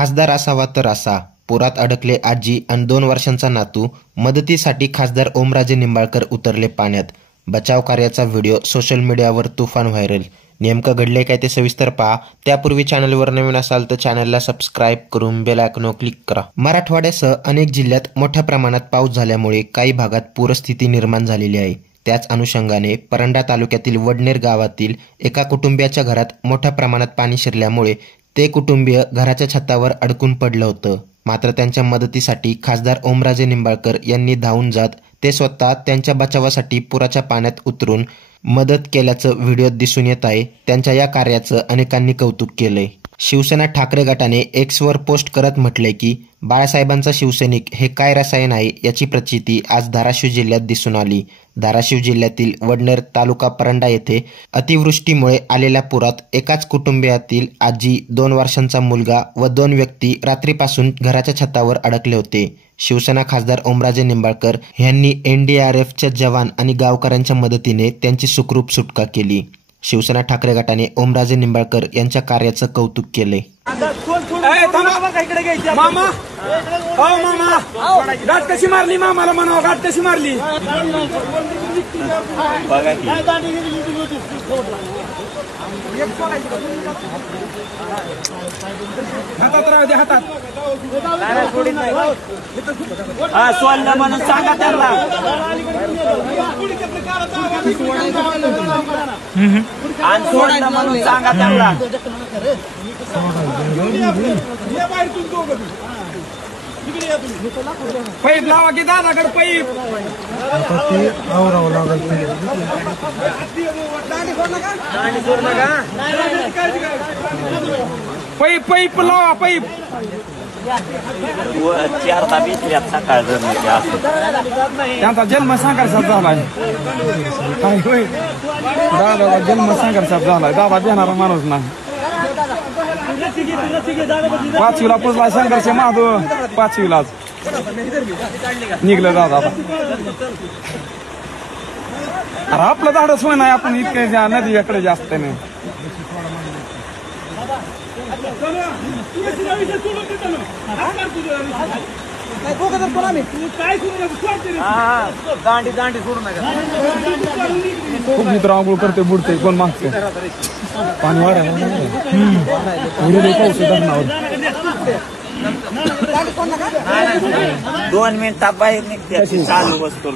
खासदार असावा तर असा, पुरात अडकले आजी आणि 2 वर्षांचा नातू. मदतीसाठी खासदार ओमराजे निंबाळकर उतरले पाण्यात. बचाव कार्याचा व्हिडिओ सोशल मीडियावर तुफान व्हायरल. नेमकं घडले काय ते सविस्तर पहा. त्यापूर्वी चॅनलवर नवीन असाल तर चॅनलला सबस्क्राईब करून बेल आयकॉनवर क्लिक करा. मराठवाड्यासह अनेक जिल्ह्यात मोठ्या प्रमाणात पाऊस झाल्यामुळे काही भागात पूरस्थिती निर्माण झालेली आहे. त्याच अनुषंगाने परंडा तालुक्यातील वडनेर गावातील एका कुटुंबियाच्या घरात मोठ्या प्रमाणात पाणी शिरल्यामुळे ते कुटुंबीय घराच्या छतावर अडकून पडलं होतं. मात्र त्यांच्या मदतीसाठी खासदार ओमराजे निंबाळकर यांनी धावून जात ते स्वतः त्यांच्या बचावासाठी पुराच्या पाण्यात उतरून मदत केल्याचं व्हिडिओत दिसून येत आहे. त्यांच्या या कार्याचं अनेकांनी कौतुक केलंय. शिवसेना ठाकरे गटाने एक्सवर पोस्ट करत म्हटलंय की बाळासाहेबांचा शिवसैनिक हे काय रसायन आहे याची प्रचिती आज धाराशिव जिल्ह्यात दिसून आली. धाराशिव जिल्ह्यातील वडनेर तालुका परंडा येथे अतिवृष्टीमुळे आलेल्या पुरात एकाच कुटुंबियातील आजी, 2 वर्षांचा मुलगा व 2 व्यक्ती रात्रीपासून घराच्या छतावर अडकले होते. शिवसेना खासदार ओमराजे निंबाळकर यांनी NDRFच्या जवान आणि गावकऱ्यांच्या मदतीने त्यांची सुखरूप सुटका केली. शिवसेना ठाकरे गटाने ओमराजे निंबाळकर यांच्या कार्याचं कौतुक केले. मामा गाठ कशी मारली, मामाला म्हणावं गाठ कशी मारली. हातात राहू दे, हातात सोडलं म्हणून सांगा त्यांना. आणि सोडलं म्हणून सांगा त्यांना. पाईप लावा की दादाकडे पाईप. पाईप पाईप लावा पाईप. 4 सकाळ त्यांचा जन्म संघर्षात झालाय. काय होय दादा जन्म संघर्षात झालाय. दादा देणारा माणूस नाही. 5वीला पुजला संघर्ष महादेव. 5वीलाच निघलं दादा. अरे आपलं धाडस होय नाही. आपण इतके नदीकडे जास्त नाही. दांडी दांडी सोडू नका. खूप मित्र आंघोळ करते बुडते. कोण मागते पाणी वाढायला पाऊस धरणावर. 2 मिनिटात बाहेर निघते. चालू बसतो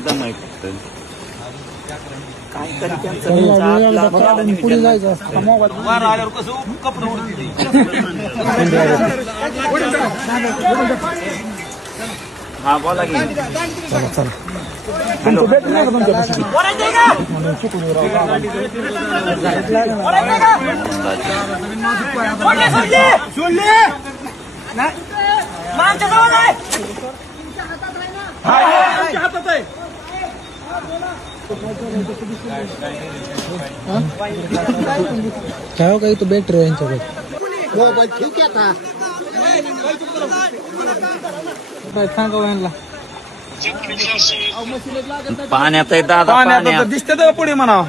पुढे जायचं असतं. मोबाईल आल्यावर कसं कपडे उडते. हा बोला की. चला चला. हॅलो भेट नाही का तुमच्यापासून. काय काही तो बेटर आहे यांच्याकडे. मोबाईल ठीक आहे आता. सांगा यांना पाण्यात आहे दादा. पाण्यात दिसते तर पुढे म्हणा.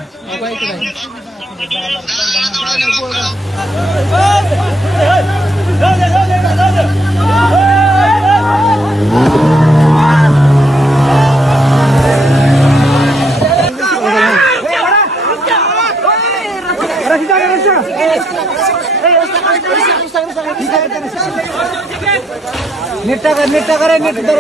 नीट कर नीट कर नीट कर.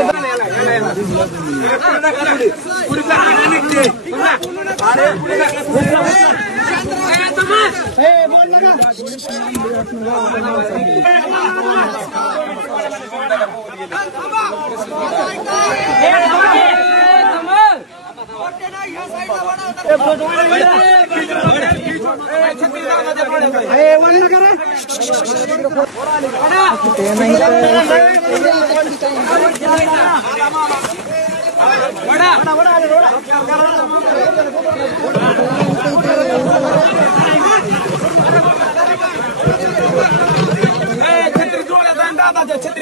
छत्री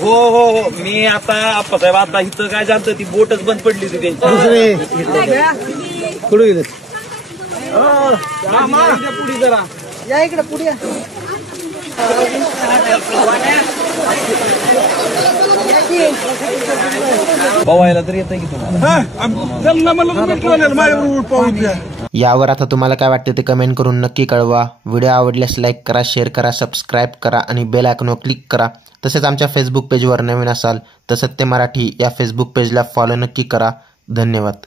हो हो हो मी आता आप्पासाहेब आता इथं काय झालं ती बोटच बंद पडली होती पुढे जरा या इकडे पुढे या. पवायला तर येतं की तुम्हाला यावर आता तुम्हाला काय वाटते ते कमेंट करून नक्की कळवा. व्हिडिओ आवडल्यास लाईक करा, शेअर करा, सबस्क्राईब करा आणि बेल आयकॉनवर क्लिक करा. तसेच आमच्या फेसबुक पेजवर नवीन असाल तर सत्य मराठी या फेसबुक पेजला फॉलो नक्की करा. धन्यवाद.